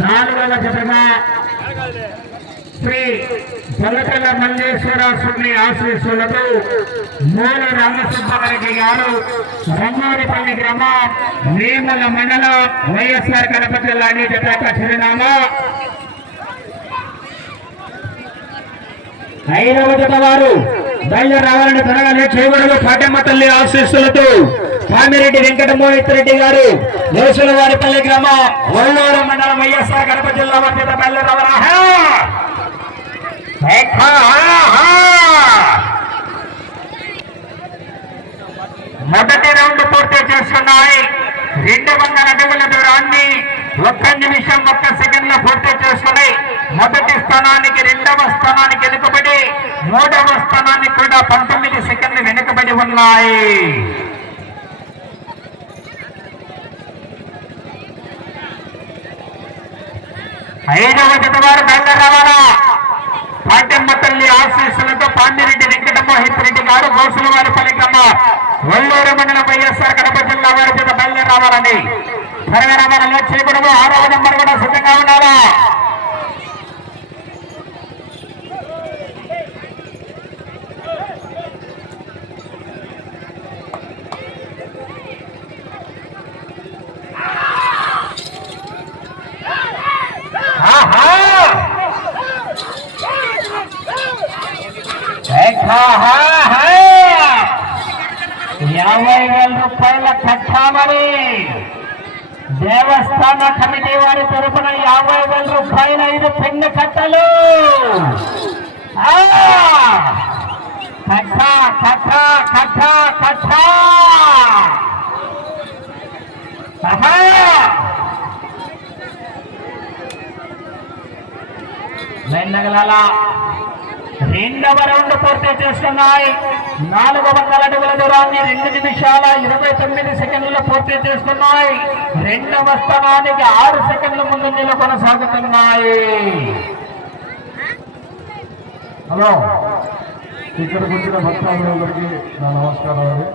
నాలుగవ జతగా శ్రీ పలకల మల్లేశ్వర స్వామి ఆశీస్సులతో మూల రామసుబ్బారెడ్డి గారు రంగారెడ్డి గ్రామం వేమల మండలం వైఎస్ఆర్ కడప జిల్లా జత చిరునామా. ఐదవ జత వారు బయలు రావాలని త్వరగా చేయబడలు పాటమ్మ తల్లి ఆశీస్సులతో కామిరెడ్డి వెంకటమోహిత్ రెడ్డి గారు నరసుల వారిపల్లి గ్రామ ఒల్లూరు మండలం వైఎస్ఆర్ కడప జిల్లా వారి బయలు రావాలా మొదటి రౌండ్ పూర్తి చేస్తున్నాయి. రెండు వందల అడుగుల దూరాన్ని ఒక్క నిమిషం ఒక్క సెకండ్లో పూర్తి చేసుకుని మొదటి స్థానానికి రెండవ స్థానానికి వెనుకబడి మూడవ స్థానానికి కూడా పంతొమ్మిది సెకండ్లు వెనుకబడి ఉన్నాయి. ఐదవ జత వారు రవాణా పాట్యమ్మ తల్లి ఆశీస్సులతో పాండిరెడ్డి వెంకటమోహిత్ రెడ్డి గారు గోసుల వారి పలికమ్మ ఒల్లూరు మండలం వైఎస్ఆర్ కడప జిల్లా వారి చేత బయలుదేరావాలని త్వరగా రావాలని చేయకూడదు ఆరవ నెంబర్ కూడా సిద్ధంగా ఉండాలా యాభై వేల రూపాయల కట్టామని! దేవస్థాన కమిటీ వారి తరపున యాభై వేల రూపాయల ఐదు పెన్ను కట్టలు ఆ! కట్ట కట్ట కట్ట కట్ట ఆహా! వెన్నగలాలా రెండవ రౌండ్ పూర్తి చేస్తున్నాయి. నాలుగు వందల అడుగుల దూరాన్ని రెండు నిమిషాల ఇరవై తొమ్మిది సెకండ్లు పూర్తి చేస్తున్నాయి. రెండవ స్థానానికి ఆరు సెకండ్ల ముందు నిల కొనసాగుతున్నాయి. హలో. ఇక్కడికి వచ్చిన భక్తాదులందరికీ నా నమస్కారాలు.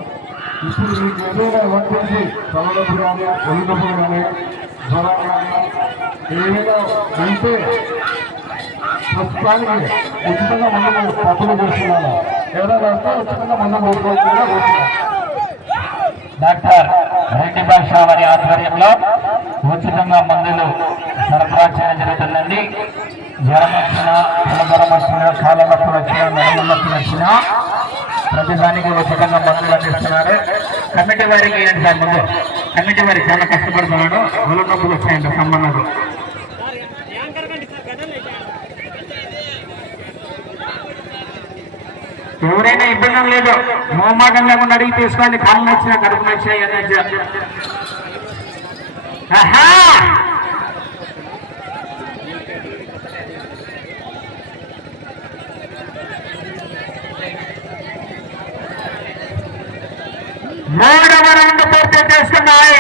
ఇప్పుడు మీకు ఏదైనా ఎమర్జెన్సీ తలనొప్పి కానీ ఒళ్ళు కానీ జ్వరం కానీ ఏదైనా ఉంటే ప్రస్తుతానికి ఉచితంగా మందు పంపిణీ చేస్తున్నాను ఏదైనా వస్తే ఉచితంగా మందు కొనుక్కోకుండా డాక్టర్ రెడ్డి భాష వారి ఆధ్వర్యంలో ఉచితంగా మందులు సరఫరా చేయడం జరుగుతుందండి. జ్వరం వచ్చినా జ్వరం వచ్చినా కాళ్ళ నొప్పులు వచ్చినా నడుము నొప్పులు వచ్చినా ప్రతిదానికి ఉచితంగా మందులు అందిస్తున్నారు. కమిటీ వారికి ఏంటి సార్ ముందు? కమిటీ వారికి చాలా కష్టపడుతున్నాడు ఒళ్ళు నొప్పులు వచ్చాయంట సంబంధాలు ఎవరైనా ఇబ్బంది లేదు. మోమాటం లేకుండా అడిగి తీసుకోండి. కాళ్ళు నచ్చినా కడుపు నచ్చినా ఏం నచ్చినా. ఆహా! మూడవ రౌండ్ పూర్తి చేసుకున్నాయి.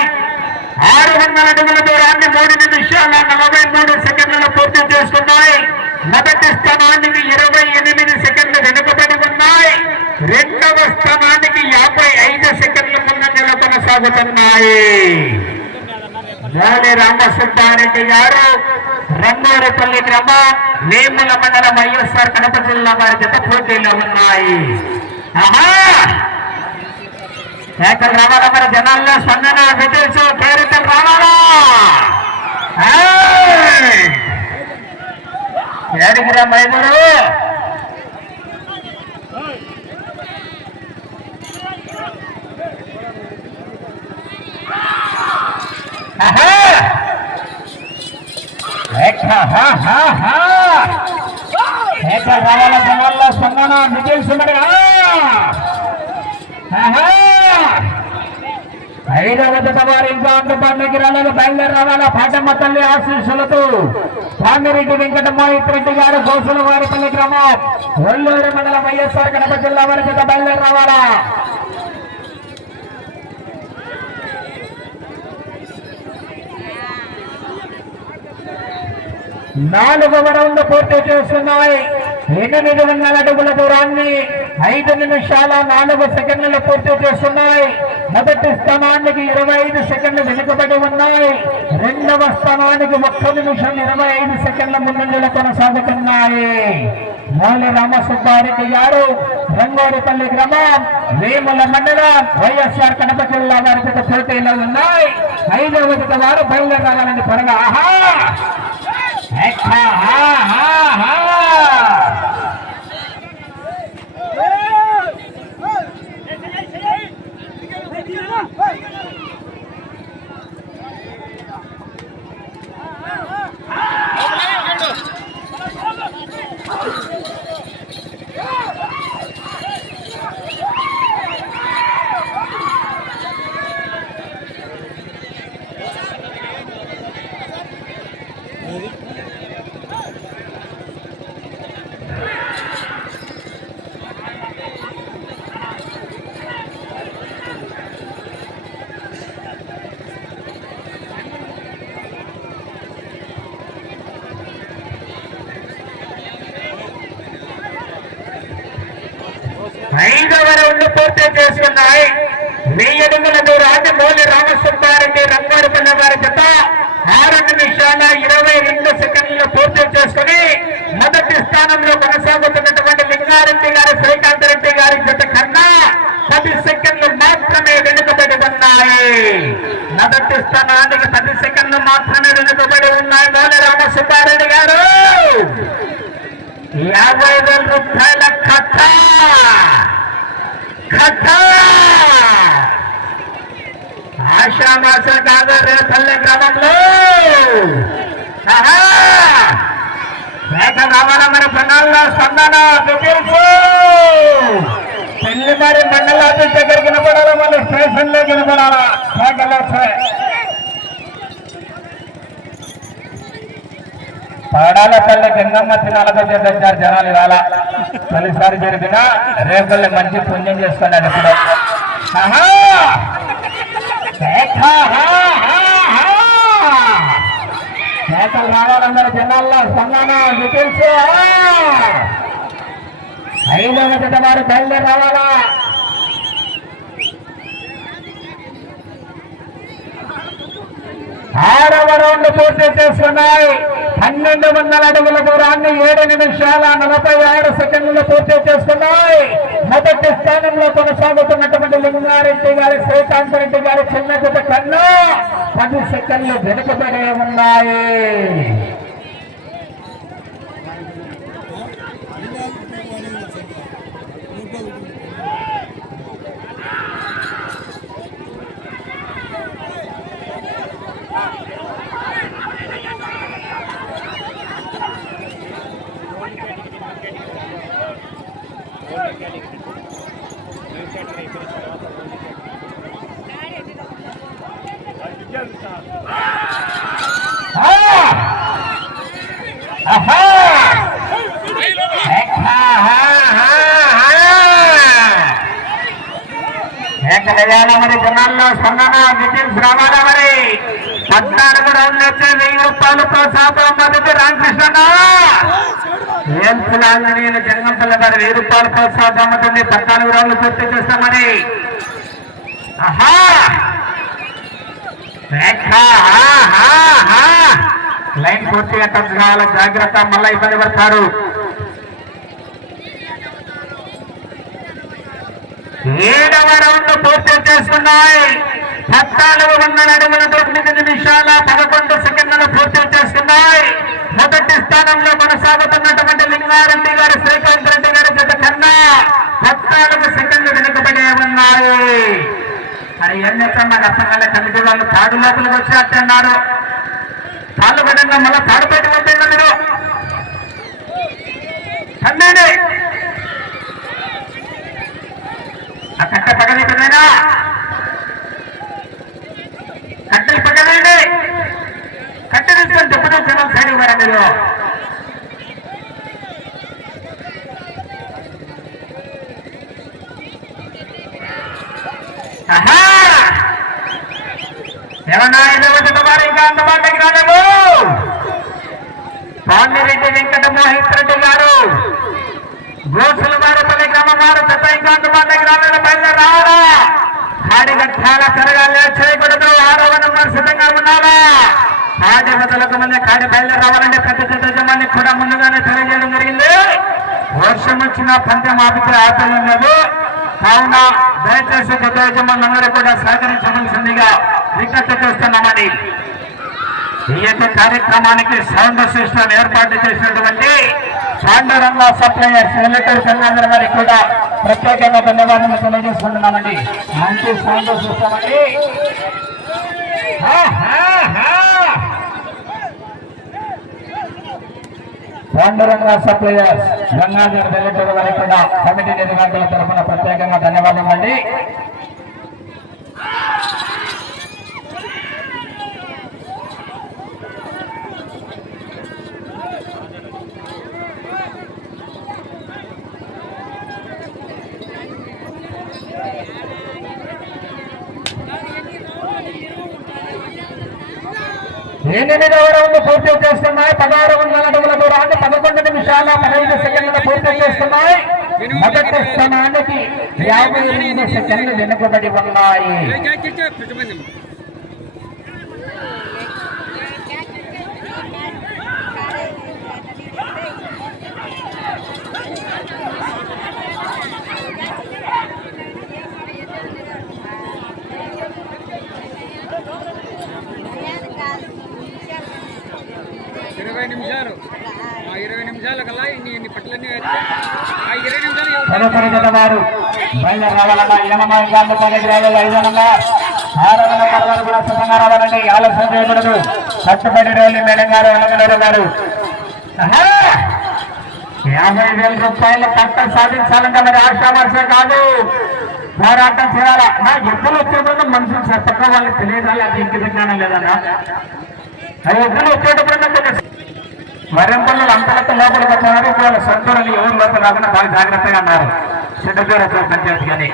ఆరు వందల అడుగుల దూరాన్ని మూడు నిమిషాల నలభై మూడు సెకండ్లలో పూర్తి చేసుకున్నాయి. మొదటి స్థానానికి ఇరవై ఎనిమిది ఉన్నాయి రెండవ స్థానానికి యాభై ఐదు సెకండ్ల ముందంజలో కొనసాగుతున్నాయి మోడి రామసుబ్బారెడ్డి గారు రంగూరుపల్లి గ్రామం వేముల మండలం వైఎస్ఆర్ కడప జిల్లా వారి జత పోటీలో ఉన్నాయి. ఆహా! కేకలు రావాలా మరి జనాల్లో స్పందన విజిల్స్ కేరికలు రావాలా ఏడుగురా ఏడికి రా మైముడు ఆహా! ఏక, హా, హా, హా! కేకలు రావాలా జనాల్లో స్పందన విజిల్స్ ఐదవ జత వారు ఇంకా అందుబాటులోకి రాలేదు బయలుదేరి రావాలా పాటమ్మ తల్లి ఆశీస్సులతో పామిరెడ్డి వెంకటమోహిత్ రెడ్డి గారు గోసుల వారిపల్లి గ్రామం. ఒల్లూరు మండలం వైఎస్ఆర్ కడప జిల్లా వారి జత బయలుదేరి రావాలా నాలుగవ రౌండ్ పూర్తి చేస్తున్నాయి. ఎనిమిది వందల అడుగుల దూరాన్ని ఐదు నిమిషాల నాలుగు సెకండ్లు పూర్తి చేస్తున్నాయి. మొదటి స్థానానికి ఇరవై ఐదు సెకండ్లు వెనుకబడి ఉన్నాయి. రెండవ స్థానానికి ఒక్క నిమిషం ఇరవై ఐదు సెకండ్ల ముందంజలు కొనసాగుతున్నాయి. మౌలి రామసుబ్బారెడ్డి గారు రంగోడిపల్లి గ్రామం వేముల మండలం వైఎస్ఆర్ కడప జిల్లా వారి చేత పోటీలో ఉన్నాయి. ఐదవ వారు బయలుదేరి రావాలని త్వరగా ఆహా! ఆహా, ఆహా. ఐదవ రౌండ్ పూర్తి చేసుకున్నాయి. వెయ్యి అడుగుల దూరాన్ని మోలి రామసుబ్బారెడ్డి రంగారెడ్డి వారి జత ఆరు నిమిషాల ఇరవై రెండు సెకండ్లు పూర్తి చేసుకుని మొదటి స్థానంలో కొనసాగుతున్నటువంటి లింగారెడ్డి గారి శ్రీకాంత్ రెడ్డి గారి జత కన్నా పది సెకండ్లు మాత్రమే వెనుకబడి ఉన్నాయి. మొదటి స్థానానికి పది సెకండ్లు మాత్రమే వెనుకబడి ఉన్నాయి. మోనరామ సుబ్బారెడ్డి గారు. యాభై వేల రూపాయల కథ. కథ. ఆషామాస కాదు రేపల్లె గ్రామంలో. ఆహా! మేక రావాల మరి ప్రణాళిక స్పందన తెలుసు పెళ్ళి మరి మండల ఆఫీస్ దగ్గర కనపడాలా మళ్ళీ స్టేషన్లో కనపడాలా? మేకలు వస్తాయి గంగమ్మ తినాలతో చేశారు జనాలు ఇవాళ. తొలిసారి జరిగిన రేపల్లి మంచి పుణ్యం చేసుకోండి అది ఇప్పుడు కేకలు రావాలందరూ జనాల్లో సన్నాన డీటెయిల్స్ ఐదవ జత వారు బయలుదేరి రావాలా? ఆరవ రౌండ్ పూర్తి చేసుకున్నాయి. పన్నెండు వందల అడుగుల దూరాన్ని ఏడు నిమిషాల నలభై ఆరు సెకండ్లు పూర్తి చేసుకున్నాయి. మొదటి స్థానంలో కొనసాగుతున్నటువంటి లింగారెడ్డి గారి శ్రీకాంత్ రెడ్డి గారి చిన్న కన్నా పది సెకండ్లు వెనుకబడే ఉన్నాయి. మరి జనాల్లో స్పందన డీటెయిల్స్ రావాలా మరి. పద్నాలుగు రౌండ్లు వచ్చే వెయ్యి రూపాయలతో ప్రోత్సాహం మొదటి రామకృష్ణ ఏల్పుల ఆంజనేయుల గారు వెయ్యి రూపాయలు ప్రోత్సాహం అమ్ముతుంది పద్నాలుగు రౌండ్లు పూర్తి చేస్తామని లైన్ పూర్తిగా టచ్ కావాలి. జాగ్రత్త మళ్ళీ ఇబ్బంది పడతారు. ఏడవ రౌండ్ పూర్తి చేస్తున్నాయి. పద్నాలుగు వందల అడుగుల తొమ్మిది నిమిషాల పదకొండు సెకండ్లు పూర్తి చేస్తున్నాయి. మొదటి స్థానంలో కొనసాగుతున్నటువంటి లింగారెడ్డి గారు శ్రీకాంత్ రెడ్డి గారి జత కన్నా పద్నాలుగు సెకండ్లు వెనుకబడే ఉన్నాయి. మరి ఏం చేస్తాం నాకు అర్థం కమిటీ వాళ్ళు తాడు లోపలికి వచ్చినట్టున్నారు అన్నారు తాళ్ళు పెట్టంగా మళ్ళీ తాడు పెట్టి మీరు చందండి ఆ కట్ట పగలేకపోయినా సైడ్ ఇవ్వరా మీరు ఇంకా అందుబాటులోకి రాలేవు పాండిరెడ్డి వెంకట మోహిత్ రెడ్డి గారు గోసుల వారపల్లి గ్రామం వారు చెత్త ఇంకా అందుబాటులోకి రాలేదు. బయలుదేరి రావాలా ఆడిగా చాలా త్వరగా లేట్ చేయకూడదు ఆరవ నంబర్ సిద్ధంగా ఉన్నారా? ఆ బదులకు మంది కాడి బయలుదేరి రావాలంటే పెద్ద పెద్ద జమాన్ని కూడా ముందుగానే తెలియజేయడం జరిగింది. వర్షం వచ్చిన పంతెం ఆపితే ఆపేయం లేదు. కావున దయచేసి పెద్ద యజమానులందరూ కూడా సహకరించవలసిందిగా విజ్ఞప్తి చేస్తున్నామని ఈ యొక్క కార్యక్రమానికి సౌండ్ సిస్టమ్ ఏర్పాటు చేసినటువంటి పాండురంగ సప్లయర్స్ ఎలక్టర్ సంఘాంధ్ర వారికి కూడా ప్రత్యేకంగా ధన్యవాదాలు తెలియజేసుకుంటున్నామండి. మంచి సౌండ్ సిస్టమ్ అండి. పాండురంగ సప్లయర్స్ గంగాధర్ ఎలక్టర్ వారికి కూడా కమిటీ నిర్వాహకుల తరఫున ప్రత్యేకంగా ధన్యవాదం అండి. ఎనిమిదవ రౌండ్ పూర్తి చేస్తున్నాయి? పదహారు వందల అడుగుల దూరాన్ని పదకొండు నిమిషాల పదహైదు సెకండ్లు పూర్తి చేస్తున్నాయి. మొదటి స్థానానికి యాభై ఎనిమిది సెకండ్లు వెనుకబడి ఉన్నాయి ఇరవై నిమిషాలు ఆ ఇరవై నిమిషాల కల్లా ఇన్ని ఇన్ని పట్లన్నీ వేస్తే ఆ ఇరవై నిమిషాలు ఎవరు తదుపరి జత వారు రావాలన్నా కూడా సిద్ధంగా రావాలండి చేయకూడదు. కట్టుబడి మేడం గారు గారు! యాభై వేల రూపాయలు కట్ట సాధించాలంటే మరి ఆశావర్ష కాదు. పోరాటం చేయాలా? నా ఎద్దులు వచ్చేటప్పుడు మనుషులు పక్క వాళ్ళకి తెలియదా? అది ఇంటి విజ్ఞానం లేదన్నా ఆ ఎద్దులు వచ్చేటప్పుడు మరింపల్లి అంతలతో లోపలికి వచ్చారు ఇవాళ సొంతూరుని ఎవరు లోపల రాకుండా బాగా జాగ్రత్తగా అన్నారు చిన్న పంచాయతీ కానీ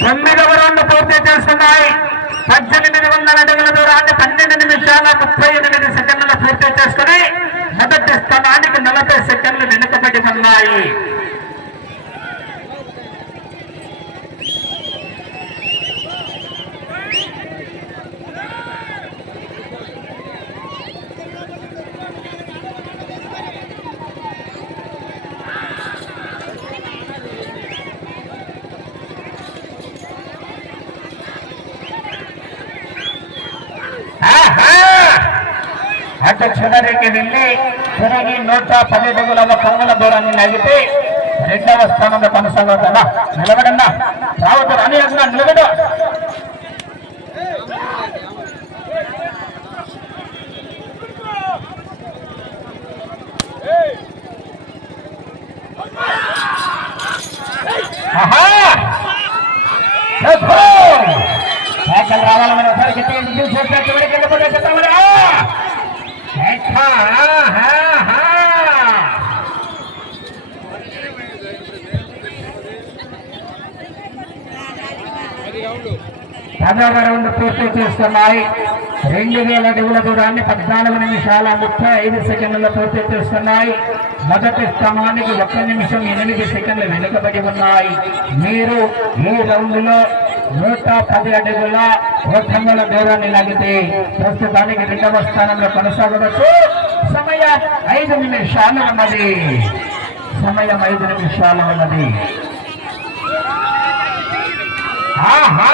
తొమ్మిదవ రౌండ్ పూర్తి చేస్తున్నాయి. పద్దెనిమిది వందల అడుగుల దూరాన్ని పన్నెండు నిమిషాల ముప్పై ఎనిమిది సెకండ్లు పూర్తి చేసుకుని మొదటి స్థానానికి నలభై సెకండ్లు వెనుకబడి ఉన్నాయి ఆహా! అటు వెళ్ళి తిరిగి నూట పది అడుగుల కన్నుల దూరాన్ని నగితే రెండవ స్థానంలో కొనసాగుతుందా నిలబడన్నా రావద్దు అని అన్నా నిలబడు రావాలని ఒకసారి చెప్పి ఇంటికి వెళ్ళిపోతే పదవ రౌండ్ పూర్తి చేస్తున్నాయి. రెండు వేల అడుగుల దూరాన్ని పద్నాలుగు నిమిషాల ముప్పై ఐదు సెకండ్లలో పూర్తి చేస్తున్నాయి. మొదటి స్థానానికి ఒక్క నిమిషం ఎనిమిది సెకండ్లు వెనుకబడి ఉన్నాయి. మీరు ఈ రౌండ్లో నూట పది అడుగుల ఒక్కముల దూరాన్ని లాగితే ప్రస్తుతానికి రెండవ స్థానంలో కొనసాగవచ్చు. ఐదు నిమిషాలు ఉన్నది. సమయం ఐదు నిమిషాలు ఉన్నది. ఆహా!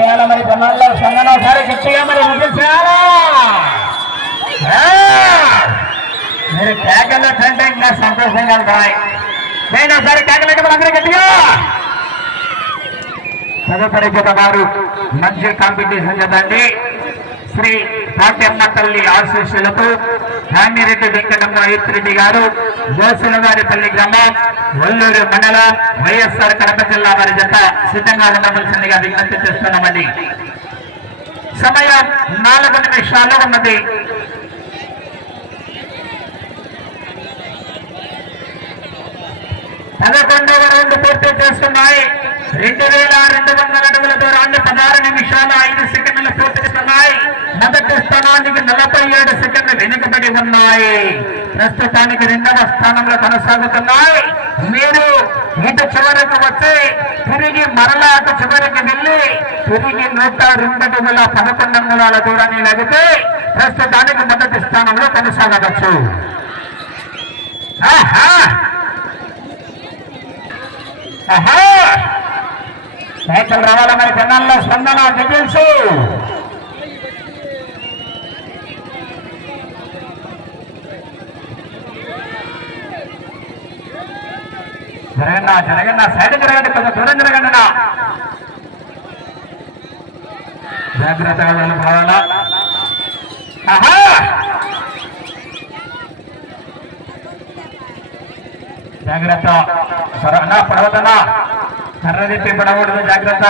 వేళ మరి కొన్నాళ్ళు సంగన ఒకసారి గట్టిగా మరి మీరు కేకలు కంటే ఇంకా సంతోషంగా ఉంటాయి. నేను ఒకసారి కేకలు అయితే మనందరూ గట్టిగా. తదుపరి జత వారు మంచి కాంపిటీషన్ కదండి శ్రీ పాటమ్మ తల్లి ఆశీస్సులతో ధాన్యరెడ్డి వెంకటమ్మ రెడ్డి గారు గోసులవారిపల్లి గ్రామం వల్లూరు మండలం వైఎస్ఆర్ కడప జిల్లా వారి జత సిద్ధంగా ఉండవలసిందిగా విజ్ఞప్తి చేస్తున్నామండి సమయం నాలుగు నిమిషాలు ఉన్నది. పదకొండవ రౌండ్ పూర్తి చేస్తున్నాయి. రెండు వేల రెండు వందల అడుగుల దూరాన్ని పదహారు నిమిషాలు ఐదు సెకండ్ సెకండ్లు పూర్తి మొదటి స్థానానికి నలభై ఏడు సెకండ్లు వెనుకబడి ఉన్నాయి. ప్రస్తుతానికి రెండవ స్థానంలో కొనసాగుతున్నాయి. మీరు ఇటు చివరకు వచ్చి తిరిగి మరలా అటు చివరికి వెళ్ళి తిరిగి నూట రెండు అడుగుల పదకొండు అంగుళాల దూరాన్ని లాగితే ప్రస్తుతానికి మొదటి స్థానంలో కొనసాగవచ్చు. ఆహా! ఆహా! స్వేచ్ఛలు రావాలా మరి జనాల్లో స్పందన డిఫెన్స్ జరగన్నా జరగన్నా సైడ్ జరగండి కొంచెం దూరం జరగండి నా జాగ్రత్తగా వెళ్ళిపోవాలా? ఆహా! జాగ్రత్త. సరణ పర్వతనా కర్ర తిప్పి పడకూడదు జాగ్రత్త.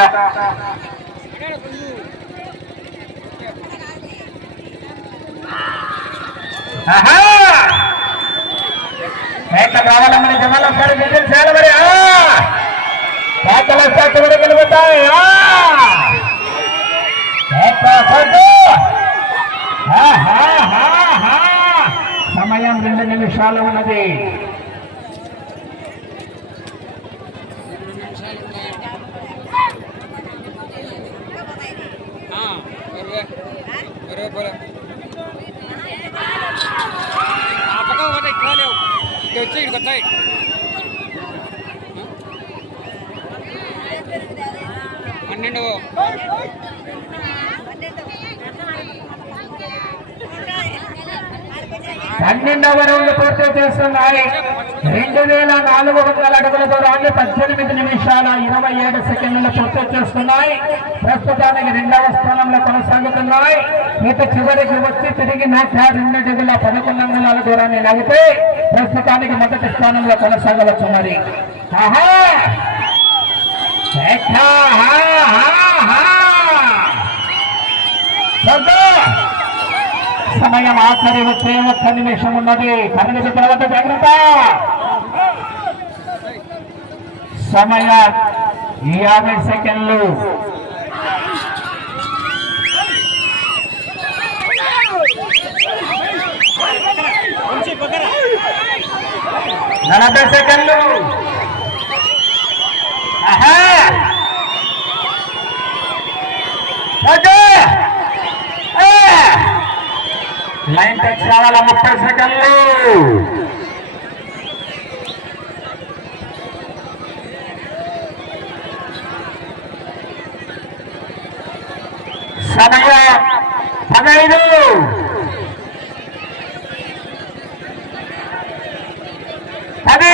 ఎట్లా కావాలమ్మని రావాలమ్మని జనాలు ఒకసారి విజిల్ చేయాలి మరి ఆ! మేకలు వస్తే చివరికి వెళ్ళిపోతాయి సమయం రెండు నిమిషాలు ఉన్నది ఆ, ఇరవై ఇరవై పోలే ఆ పక్క ఒకటి ఎక్కువ ఇటు వచ్చి ఇక్కడికి వచ్చాయి పన్నెండు పన్నెండవ రౌండ్ పూర్తి చేస్తున్నాయి. రెండు వేల నాలుగు వందల అడుగుల దూరాన్ని పద్దెనిమిది నిమిషాల ఇరవై ఏడు సెకండ్లు పూర్తి చేస్తున్నాయి. ప్రస్తుతానికి రెండవ స్థానంలో కొనసాగుతున్నాయి. ఇక చివరికి వచ్చి తిరిగి నూట రెండు అడుగుల పదకొండు అంగుళాల దూరాన్ని లాగితే ప్రస్తుతానికి మొదటి స్థానంలో కొనసాగవచ్చు మరి. ఆహా! ఆహా! సమయం ఆఖరి వచ్చే ఒక్క నిమిషం ఉన్నది. కరెంటు తర్వాత జాగ్రత్త. సమయ యాభై సెకండ్లు. నలభై సెకండ్లు. ఆహా! ఓకే! ఆ! లైన్ టచ్ కావాలా ముప్పై సెకండ్లు సమయం పదహైదు పది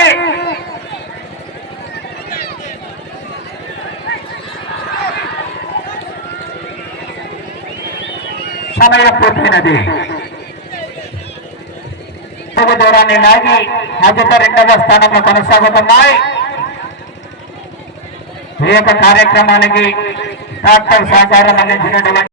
సమయం పూర్తయినది స్థానాన్ని లాగి అజత రెండవ స్థానంలో కొనసాగుతున్నాయి. ఈ యొక్క కార్యక్రమానికి డాక్టర్ సహకారం అందించినటువంటి